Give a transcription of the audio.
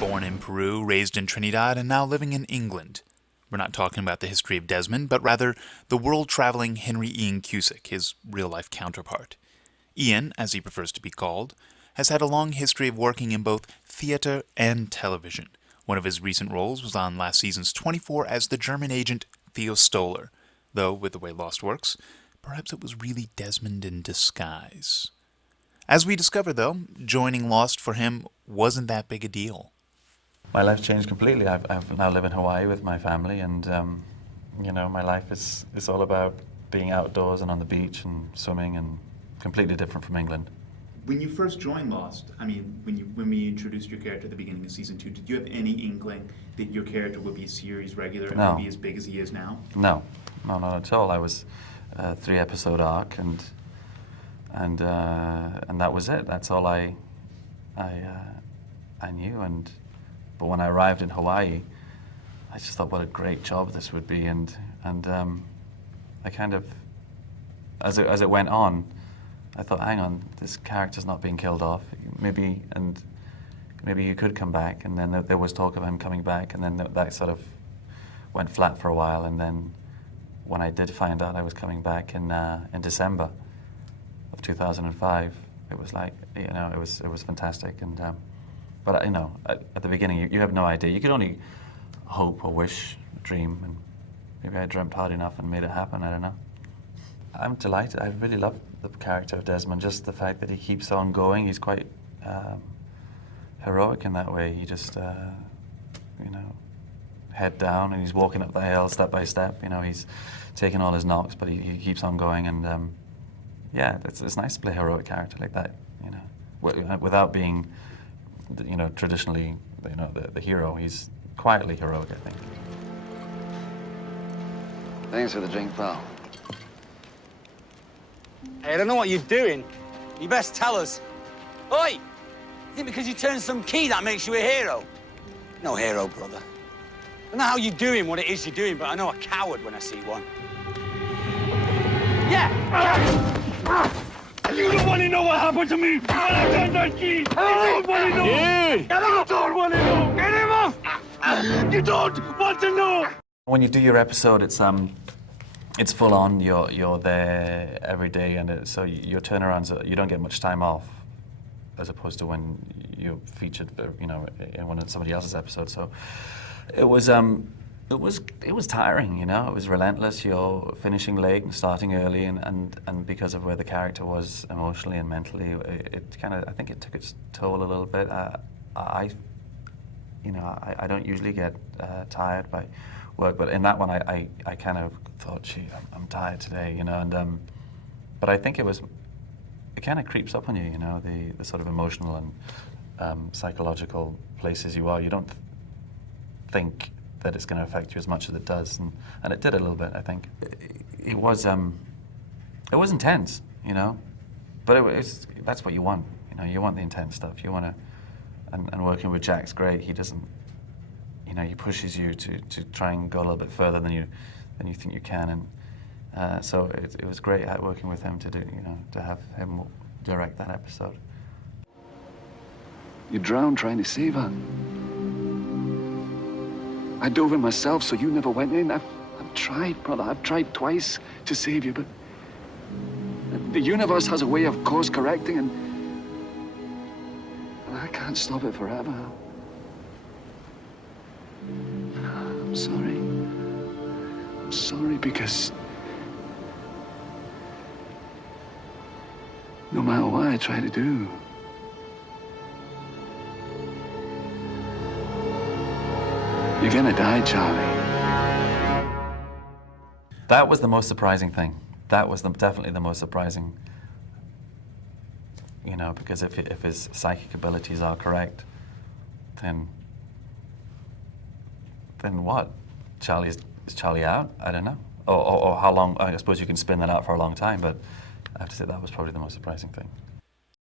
Born in Peru, raised in Trinidad, and now living in England. We're not talking about the history of Desmond, but rather the world-traveling Henry Ian Cusick, his real-life counterpart. Ian, as he prefers to be called, has had a long history of working in both theater and television. One of his recent roles was on last season's 24 as the German agent Theo Stoller, though, with the way Lost works, perhaps it was really Desmond in disguise. As we discover, though, joining Lost for him wasn't that big a deal. My life changed completely. I now live in Hawaii with my family, and my life is all about being outdoors and on the beach and swimming, and completely different from England. When you first joined Lost, when we introduced your character at the beginning of season 2, did you have any inkling that your character would be a series regular and would be as big as he is now? No, not at all. I was a 3-episode arc, and that was it. That's all I knew. But when I arrived in Hawaii, I just thought what a great job this would be, and I kind of, as it went on, I thought, hang on, this character's not being killed off. Maybe he could come back, and then there was talk of him coming back, and then that sort of went flat for a while, and then when I did find out I was coming back in December of 2005, it was like, it was fantastic, and. But at the beginning, you have no idea. You could only hope or wish, dream, and maybe I dreamt hard enough and made it happen. I don't know. I'm delighted. I really love the character of Desmond. Just the fact that he keeps on going. He's quite heroic in that way. He just, head down, and he's walking up the hill step by step. He's taking all his knocks, but he keeps on going. And it's nice to play a heroic character like that. Without being. Traditionally, the hero. He's quietly heroic, I think. Thanks for the drink, pal. Hey, I don't know what you're doing. You best tell us. Oi! You think because you turned some key that makes you a hero? No hero, brother. I don't know how you're doing what it is you're doing, but I know a coward when I see one. Yeah! You don't want to know what happened to me when I turned that key. You don't want to know. You don't want to know. Get him off. You don't want to know. When you do your episode, it's full on. You're there every day, and so your turnarounds. You don't get much time off, as opposed to when you're featured, in one of somebody else's episodes. So it was tiring, It was relentless. You're finishing late and starting early, and because of where the character was emotionally and mentally, I think it took its toll a little bit. I don't usually get tired by work, but in that one, I kind of thought, gee, I'm tired today, but I think it kind of creeps up on you, the sort of emotional and psychological places you are. You don't think that it's going to affect you as much as it does, and it did a little bit. I think it was intense, but that's what you want. You want the intense stuff. You want to, and working with Jack's great. He doesn't, he pushes you to try and go a little bit further than you think you can, and so it was great working with him to have him direct that episode. You drowned trying to save her. I dove in myself, so you never went in. I've tried, brother. I've tried twice to save you, but the universe has a way of course correcting, and I can't stop it forever. I'm sorry. I'm sorry because no matter what I try to do, you're gonna die, Charlie. That was the most surprising thing. That was definitely the most surprising. Because if his psychic abilities are correct, then what? Is Charlie out? I don't know. Or how long? I suppose you can spin that out for a long time, but I have to say that was probably the most surprising thing.